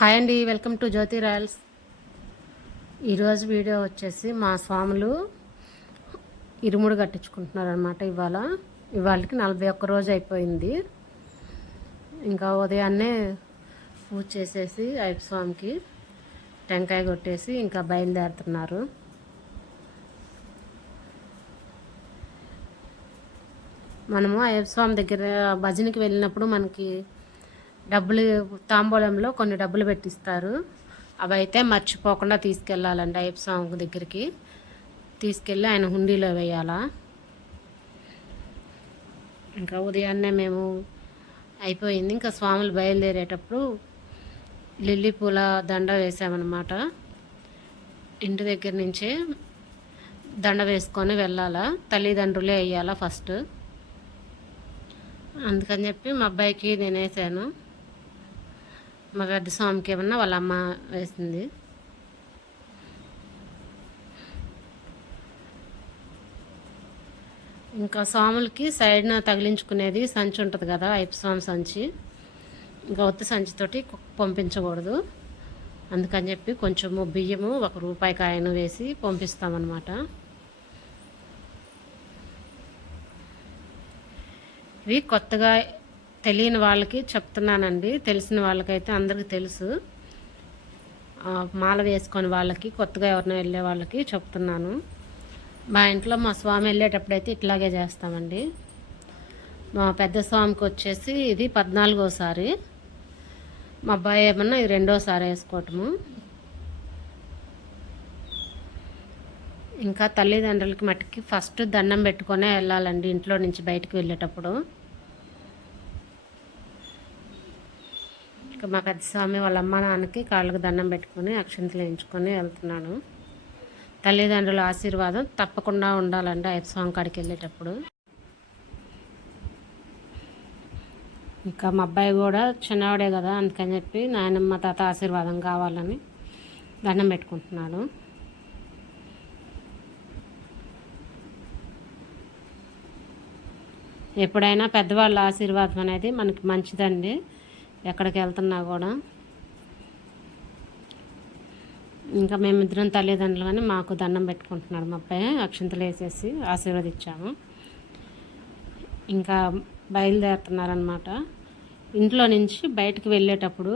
Hi అండి welcome to Jyothi Royals. ఈరోజు video వచ్చేసి మా స్వాములు ఇరుముడు కట్టించుకుంటున్నారు అనమాట ఇవాళ. ఇవాళకి నలభై ఒక్క రోజు అయిపోయింది. ఇంకా ఉదయాన్నే పూజ చేసేసి అయ్యప్ప స్వామికి టెంకాయ కొట్టేసి ఇంకా బయలుదేరుతున్నారు. మనము అయ్యప్ప స్వామి దగ్గర భజనకి వెళ్ళినప్పుడు మనకి డబ్బులు తాంబూలంలో కొన్ని డబ్బులు పెట్టిస్తారు. అవి అయితే మర్చిపోకుండా తీసుకెళ్ళాలండి అయ్యప్ప స్వామి దగ్గరికి. తీసుకెళ్ళి ఆయన హుండీలో వేయాలా. ఇంకా ఉదయాన్నే మేము అయిపోయింది. ఇంకా స్వాములు బయలుదేరేటప్పుడు లిల్లీ పూల దండ వేసామన్నమాట. ఇంటి దగ్గర నుంచే దండ వేసుకొని వెళ్ళాలా. తల్లిదండ్రులే వేయాలా ఫస్ట్. అందుకని చెప్పి మా అబ్బాయికి నేను వేసాను మా పెద్ద స్వామికి ఏమన్నా వాళ్ళ అమ్మ వేసింది. ఇంకా స్వాములకి సైడ్న తగిలించుకునేది సంచి ఉంటుంది కదా అయ్యప్ప స్వామి సంచి. ఇంకా ఒత్తి సంచితోటి పంపించకూడదు. అందుకని చెప్పి కొంచెము బియ్యము ఒక రూపాయి కాయను వేసి పంపిస్తామన్నమాట. ఇవి కొత్తగా తెలియని వాళ్ళకి చెప్తున్నానండి. తెలిసిన వాళ్ళకైతే అందరికీ తెలుసు. మాల వేసుకొని వాళ్ళకి కొత్తగా ఎవరినో వెళ్ళే వాళ్ళకి చెప్తున్నాను. మా ఇంట్లో మా స్వామి వెళ్ళేటప్పుడైతే ఇట్లాగే చేస్తామండి. మా పెద్ద స్వామికి వచ్చేసి ఇది పద్నాలుగోసారి. మా అబ్బాయి ఏమన్నా ఇది రెండోసారి వేసుకోవటము. ఇంకా తల్లిదండ్రులకి మట్టుకి ఫస్ట్ దండం పెట్టుకొనే వెళ్ళాలండి ఇంట్లో నుంచి బయటకు వెళ్ళేటప్పుడు. ఇక మా పెద్ద స్వామి వాళ్ళ అమ్మ నాన్నకి కాళ్ళకు దండం పెట్టుకొని అక్షంతలు వేయించుకొని వెళ్తున్నాను. తల్లిదండ్రుల ఆశీర్వాదం తప్పకుండా ఉండాలండి అయ్యప్ప స్వామి కాడికి వెళ్ళేటప్పుడు. ఇంకా మా అబ్బాయి కూడా చిన్నవాడే కదా అందుకని చెప్పి నాయనమ్మ తాత ఆశీర్వాదం కావాలని దండం పెట్టుకుంటున్నాను. ఎప్పుడైనా పెద్దవాళ్ళ ఆశీర్వాదం అనేది మనకి మంచిదండి. ఎక్కడికి వెళ్తున్నా కూడా. ఇంకా మేమిద్దరం తల్లిదండ్రులు కానీ మాకు దండం పెట్టుకుంటున్నాడు మా అబ్బాయి అక్షంతలు వేసేసి ఆశీర్వదించాము. ఇంకా బయలుదేరుతున్నారనమాట ఇంట్లో నుంచి బయటకు వెళ్ళేటప్పుడు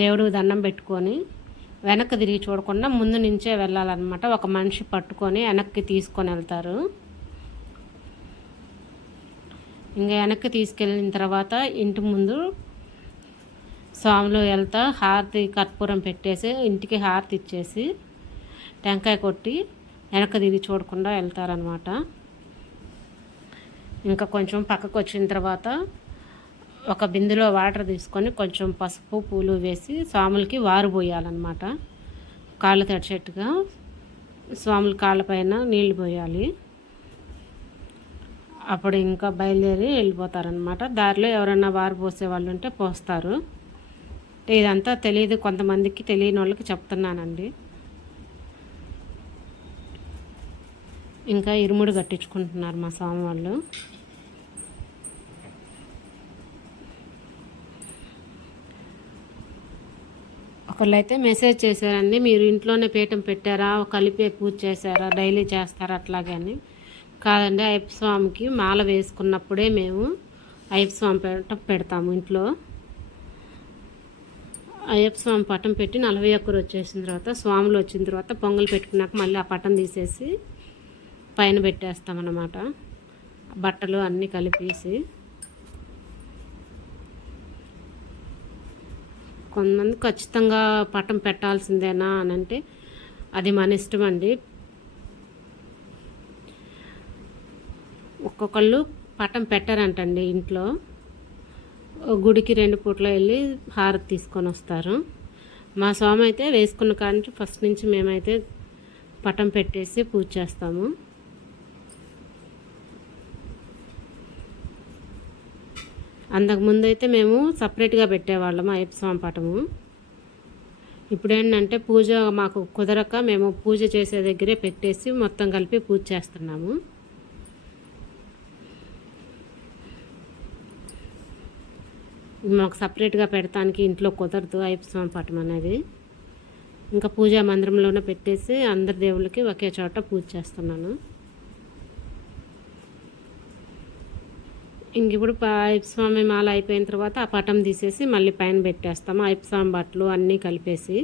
దేవుడు దండం పెట్టుకొని వెనక్కి తిరిగి చూడకుండా ముందు నుంచే వెళ్ళాలన్నమాట. ఒక మనిషి పట్టుకొని వెనక్కి తీసుకొని వెళ్తారు. ఇంకా వెనక్కి తీసుకెళ్ళిన తర్వాత ఇంటి ముందు స్వాములు వెళ్తా హారతి కర్పూరం పెట్టేసి ఇంటికి హారతి ఇచ్చేసి టెంకాయ కొట్టి వెనక తిరిగి చూడకుండా వెళ్తారనమాట ఇంకా కొంచెం పక్కకు వచ్చిన తర్వాత ఒక బిందులో వాటర్ తీసుకొని కొంచెం పసుపు పూలు వేసి స్వాములకి వారు పోయాలన్నమాట. కాళ్ళు తడిచేట్టుగా స్వాముల కాళ్ళపైన నీళ్ళు పోయాలి. అప్పుడు ఇంకా బయలుదేరి వెళ్ళిపోతారనమాట దారిలో ఎవరైనా వారు పోసే వాళ్ళు ఉంటే పోస్తారు. ఇదంతా తెలియదు కొంతమందికి తెలియని వాళ్ళకి చెప్తున్నానండి. ఇంకా ఇరుముడు కట్టించుకుంటున్నారు మా స్వామి వాళ్ళు. ఒకళ్ళైతే మెసేజ్ చేశారండి మీరు ఇంట్లోనే పీఠం పెట్టారా కలిపే పూజ చేశారా డైలీ చేస్తారా అట్లాగే అని. కాదండి అయ్యప్ప స్వామికి మాల వేసుకున్నప్పుడే మేము అయ్యప్ప స్వామి పీఠం పెడతాము ఇంట్లో. అయ్యప్ప స్వామి పటం పెట్టి నలభై ఒక్క రోజు వచ్చేసిన తర్వాత స్వాములు వచ్చిన తర్వాత పొంగల్ పెట్టుకున్నాక మళ్ళీ ఆ పటం తీసేసి పైన పెట్టేస్తామన్నమాట. బట్టలు అన్నీ కలిపేసి. కొంతమంది ఖచ్చితంగా పటం పెట్టాల్సిందేనా అని అంటే అది మన ఇష్టం అండి. ఒక్కొక్కళ్ళు పటం పెట్టారంటండి ఇంట్లో. గుడికి రెండు పూట్ల వెళ్ళి హారతి తీసుకొని వస్తారు. మా స్వామి అయితే వేసుకున్న కానీ ఫస్ట్ నుంచి మేమైతే పటం పెట్టేసి పూజ చేస్తాము. అంతకుముందు అయితే మేము సపరేట్గా పెట్టేవాళ్ళము అయ్యప్ప స్వామి పటము. ఇప్పుడు ఏంటంటే పూజ మాకు కుదరక మేము పూజ చేసే దగ్గరే పెట్టేసి మొత్తం కలిపి పూజ చేస్తున్నాము. మాకు సపరేట్గా పెడతానికి ఇంట్లో కుదరదు అయ్యప్ప స్వామి పటం అనేది. ఇంకా పూజా మందిరంలోనే పెట్టేసి అందరి దేవుళ్ళకి ఒకే చోట పూజ చేస్తున్నాను. ఇంక ఇప్పుడు అయ్యప్ప స్వామి మాల అయిపోయిన తర్వాత ఆ పటం తీసేసి మళ్ళీ పైన పెట్టేస్తాము. అయ్యప్ప స్వామి బట్టలు అన్నీ కలిపేసి.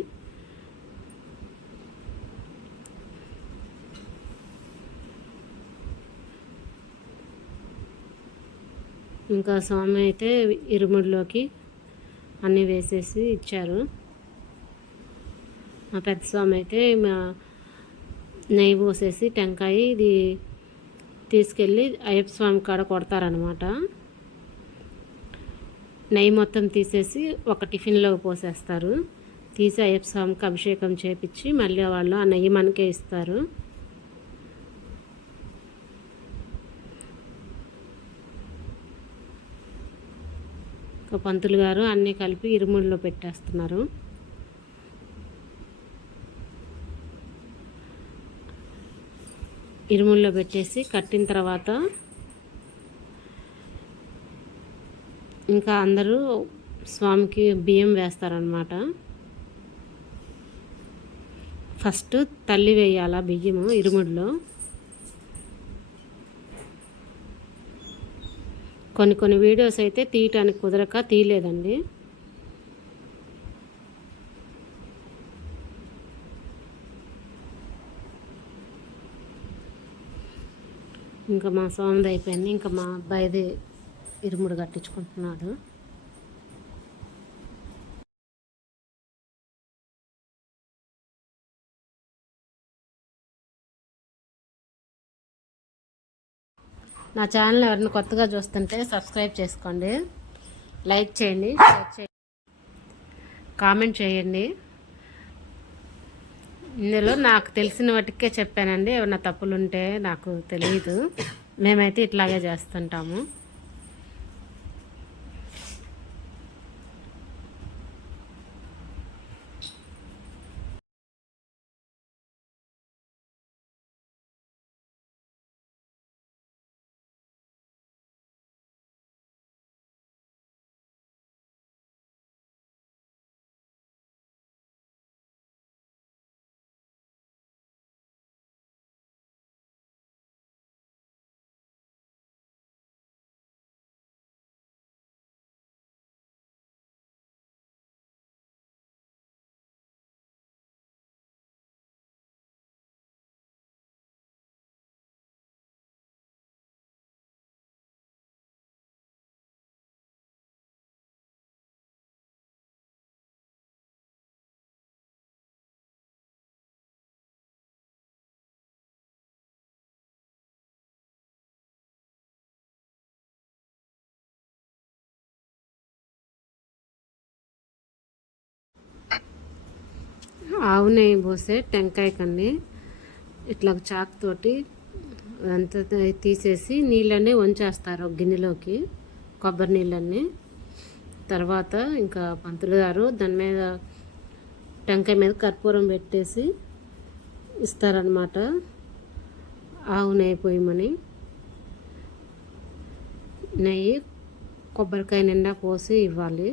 ఇంకా స్వామి అయితే ఇరుముడిలోకి అన్నీ వేసేసి ఇచ్చారు. మా పెద్ద స్వామి అయితే మా నెయ్యి పోసేసి టెంకాయ ఇది తీసుకెళ్ళి అయ్యప్ప స్వామి కాడ కొడతారనమాట నెయ్యి మొత్తం తీసేసి ఒక టిఫిన్లో పోసేస్తారు. తీసి అయ్యప్ప స్వామికి అభిషేకం చేపించి మళ్ళీ వాళ్ళు ఆ నెయ్యి మనకే ఇస్తారు. ఒక పంతులు గారు అన్నీ కలిపి ఇరుముడిలో పెట్టేస్తున్నారు. ఇరుముల్లో పెట్టేసి కట్టిన తర్వాత ఇంకా అందరూ స్వామికి బియ్యం వేస్తారనమాట ఫస్ట్ తల్లి వేయాల బియ్యము ఇరుముడిలో. కొన్ని కొన్ని వీడియోస్ అయితే తీయటానికి కుదరక తీయలేదండి. ఇంకా మా స్వామిది అయిపోయింది. ఇంకా మా అబ్బాయిది ఇరుముడు కట్టించుకుంటున్నాడు. నా ఛానల్ ఎవరిని కొత్తగా చూస్తుంటే సబ్స్క్రైబ్ చేసుకోండి. లైక్ చేయండి షేర్ చేయండి కామెంట్ చేయండి. ఇందులో నాకు తెలిసిన వాటికే చెప్పానండి. ఏమైనా తప్పులు ఉంటే నాకు తెలియదు మేమైతే ఇట్లాగే చేస్తుంటాము. ఆవు నెయ్యి పోసే టెంకాయ కన్ని ఇట్లా చాక్ తోటి తీసేసి నీళ్ళన్నీ వంచేస్తారు గిన్నెలోకి కొబ్బరి నీళ్ళన్నీ. తర్వాత ఇంకా పంతులు గారు దాని మీద టెంకాయ మీద కర్పూరం పెట్టేసి ఇస్తారనమాట ఆవు నెయ్యి పోయమని నెయ్యి కొబ్బరికాయ నిండా పోసి ఇవ్వాలి.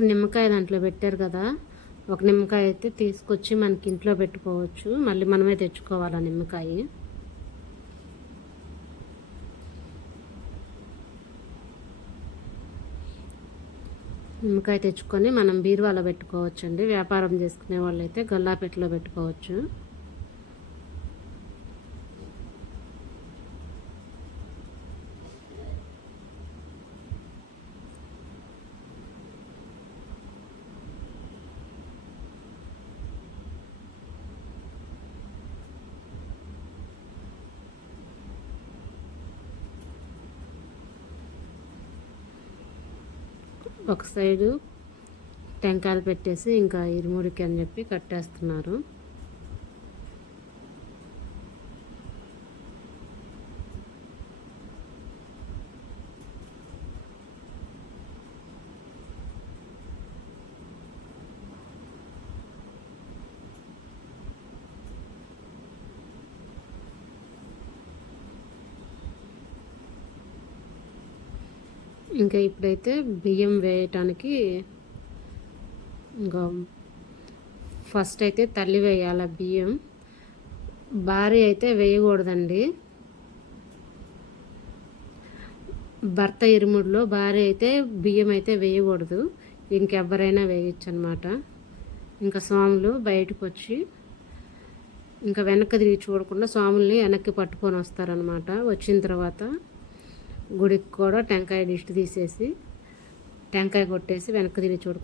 నిమ్మకాయ దాంట్లో పెట్టారు కదా ఒక నిమ్మకాయ అయితే తీసుకొచ్చి మనకి ఇంట్లో పెట్టుకోవచ్చు. మళ్ళీ మనమే తెచ్చుకోవాలి ఆ నిమ్మకాయ? నిమ్మకాయ తెచ్చుకొని మనం బీరువాలో పెట్టుకోవచ్చండి. వ్యాపారం చేసుకునే వాళ్ళు అయితే గల్లాపెట్టలో పెట్టుకోవచ్చు. ఒక సైడు టెంకాయలు పెట్టేసి ఇంకా ఇరుముడికి అని చెప్పి కట్టేస్తున్నారు. ఇంకా ఇప్పుడైతే బియ్యం వేయటానికి ఇంకా ఫస్ట్ అయితే తల్లి వేయాలి బియ్యం. భార్య అయితే వేయకూడదండి. భర్త ఇరుముడిలో భార్య అయితే బియ్యం అయితే వేయకూడదు. ఇంకెవరైనా వేయచ్చు అనమాట ఇంకా స్వాములు బయటకు వచ్చి ఇంకా వెనక్కి తిరిగి చూడకుండా స్వాముల్ని వెనక్కి పట్టుకొని వస్తారనమాట వచ్చిన తర్వాత గుడికి కూడా టెంకాయ దిష్టి తీసేసి టెంకాయ కొట్టేసి వెనక్కి తిరిగి చూడు